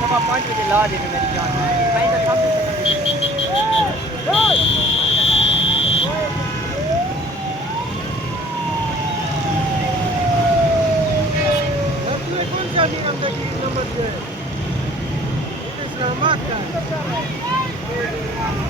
सवा 5 बजे ला देने मेरी जान कहीं तक हम कौन सा नियम देखिए नंबर से इस्लामाबाद का